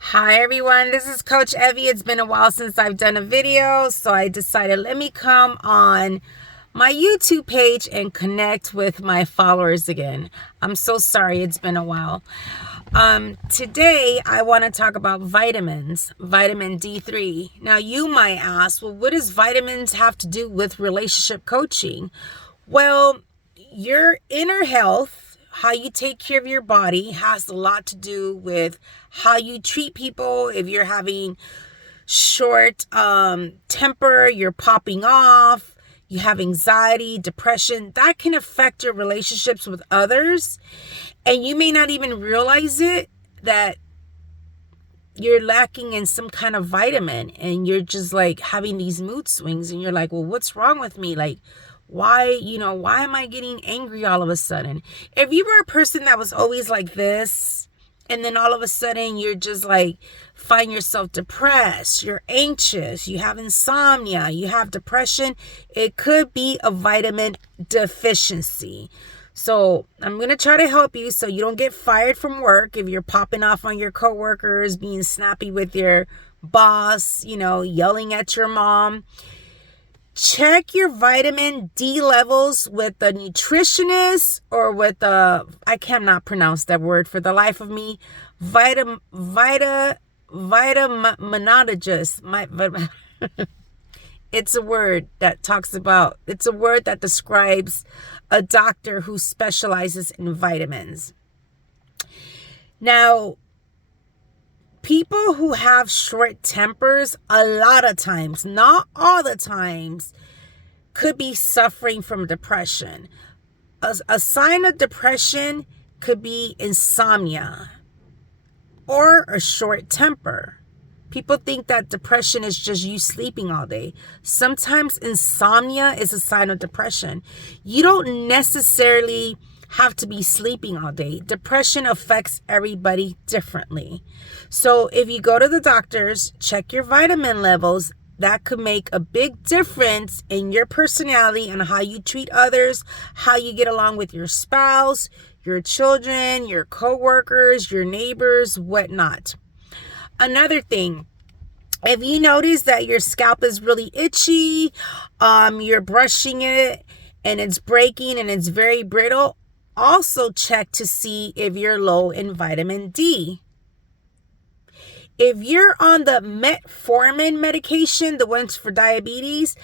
Hi everyone, this is Coach Evie. It's been a while since I've done a video, so I decided let me come on my YouTube page and connect with my followers again. I'm so sorry it's been a while. Today I want to talk about vitamins, vitamin D3. Now you might ask, well, what does vitamins have to do with relationship coaching? Well, your inner health, how you take care of your body, has a lot to do with how you treat people. If you're having short temper, you're popping off, you have anxiety, depression, that can affect your relationships with others. And you may not even realize it, that you're lacking in some kind of vitamin and you're just like having these mood swings and you're like, well, what's wrong with me? Like, why am I getting angry all of a sudden? If you were a person that was always like this, and then all of a sudden you're just like, find yourself depressed, you're anxious, you have insomnia, you have depression, it could be a vitamin deficiency. So I'm going to try to help you so you don't get fired from work if you're popping off on your coworkers, being snappy with your boss, yelling at your mom. Check your vitamin D levels with the nutritionist or with the, I cannot pronounce that word for the life of me, vitaminologist. It's a word that describes a doctor who specializes in vitamins. Now, people who have short tempers, a lot of times, not all the times, could be suffering from depression. A sign of depression could be insomnia or a short temper. People think that depression is just you sleeping all day. Sometimes insomnia is a sign of depression. You don't necessarily have to be sleeping all day. Depression affects everybody differently. So if you go to the doctors, check your vitamin levels, that could make a big difference in your personality and how you treat others, how you get along with your spouse, your children, your coworkers, your neighbors, whatnot. Another thing, if you notice that your scalp is really itchy, you're brushing it and it's breaking and it's very brittle, also check to see if you're low in vitamin D. If you're on the metformin medication, the ones for diabetes,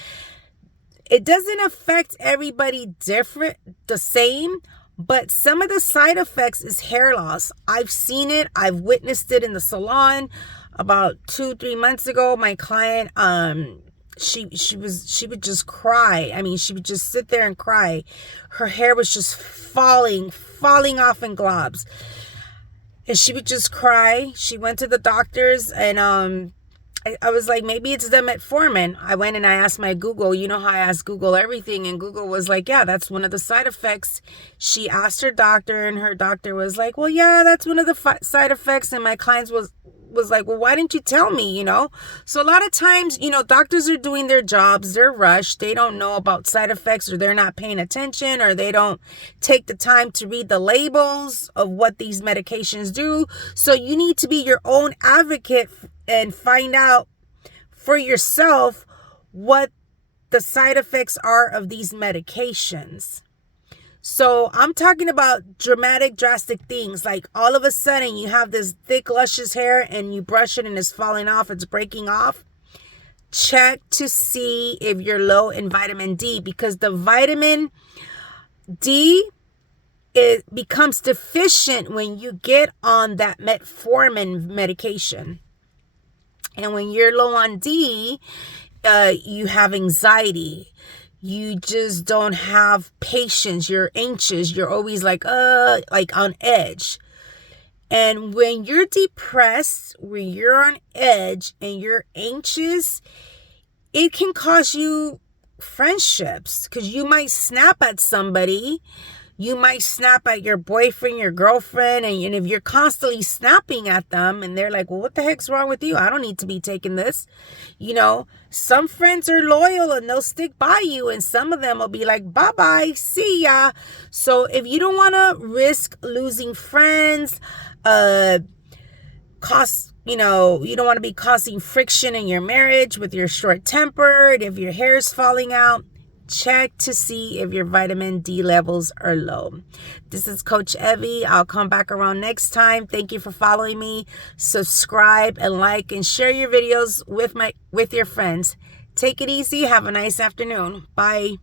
it doesn't affect everybody the same, but some of the side effects is hair loss. I've seen it. I've witnessed it in the salon. About 2-3 months ago, my client, she would just cry. I mean, she would just sit there and cry. Her hair was just falling off in globs. And she would just cry. She went to the doctors and I was like, maybe it's the metformin. I went and I asked my Google. You know how I ask Google everything, and Google was like, yeah, that's one of the side effects. She asked her doctor, and her doctor was like, well, yeah, that's one of the side effects. And my clients was like, well, why didn't you tell me, So a lot of times, doctors are doing their jobs, they're rushed, they don't know about side effects, or they're not paying attention, or they don't take the time to read the labels of what these medications do. So you need to be your own advocate and find out for yourself what the side effects are of these medications. So I'm talking about drastic things, like all of a sudden you have this thick, luscious hair and you brush it and it's falling off, it's breaking off. Check to see if you're low in vitamin D, because the vitamin D, it becomes deficient when you get on that metformin medication. And when you're low on D, you have anxiety. You just don't have patience. You're anxious. You're always like on edge. And when you're depressed, when you're on edge and you're anxious, it can cause you friendships, because you might snap at somebody. You might snap at your boyfriend, your girlfriend, and if you're constantly snapping at them and they're like, well, what the heck's wrong with you? I don't need to be taking this. Some friends are loyal and they'll stick by you, and some of them will be like, bye-bye, see ya. So if you don't want to risk losing friends, you don't want to be causing friction in your marriage with your short-tempered, if your hair is falling out, check to see if your vitamin D levels are low. This is Coach Evie. I'll come back around next time. Thank you for following me. Subscribe and like and share your videos with your friends. Take it easy. Have a nice afternoon. Bye.